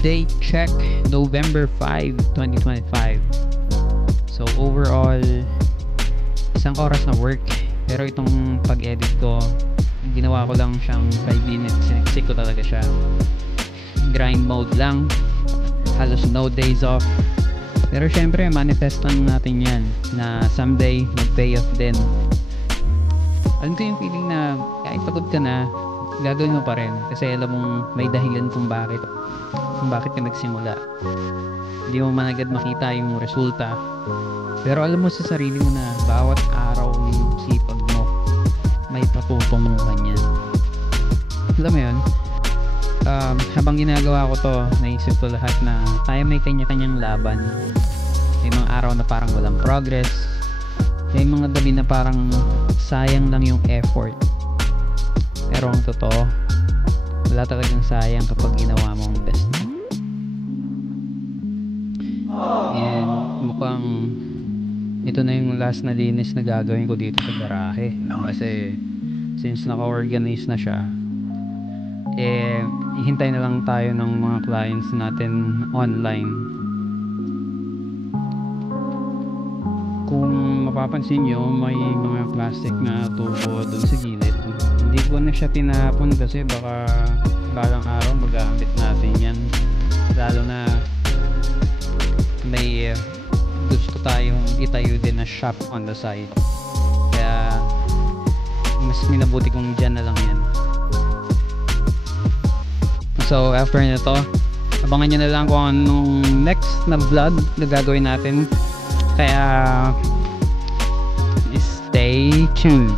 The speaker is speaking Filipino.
Date check, November 5, 2025. So overall, isang oras na work. Pero itong pag-edit ko, ginawa ko lang siyang 5 minutes. Siniksik ko talaga siya. Grind mode lang. Halos no days off. Pero syempre, manifest lang natin yan na someday mag-pay off din. Alam ko yung feeling na kahit pagod ka na, gagawin mo pa rin. Kasi alam mong may dahilan kung bakit ka nagsimula. Hindi mo man agad makita yung resulta. Pero alam mo sa sarili mo na bawat araw ng sipag mo, may patutunguhan yan. Alam mo yun? Habang ginagawa ko to, naisip ko lahat na tayo may kanya-kanyang laban. May mga araw na parang walang progress. May mga gabi na parang sayang lang yung effort. Pero ang totoo, wala talagang sayang kapag ginawa mo ang best mo. And mukhang ito na yung last na linis na gagawin ko dito sa garahe. Kasi since naka-organize na siya, hihintay na lang tayo ng mga clients natin online. Kung mapapansin nyo, may mga plastic na tubo dun sa gilid. Hindi ko na siya tinapon kasi baka balang araw magamit natin yan. Lalo na may gusto tayong itayo din na shop on the side. Kaya mas minabuti kung dyan na lang yan. So after nito, abangan nyo na lang kung anong next na vlog na gagawin natin. Kaya stay tuned.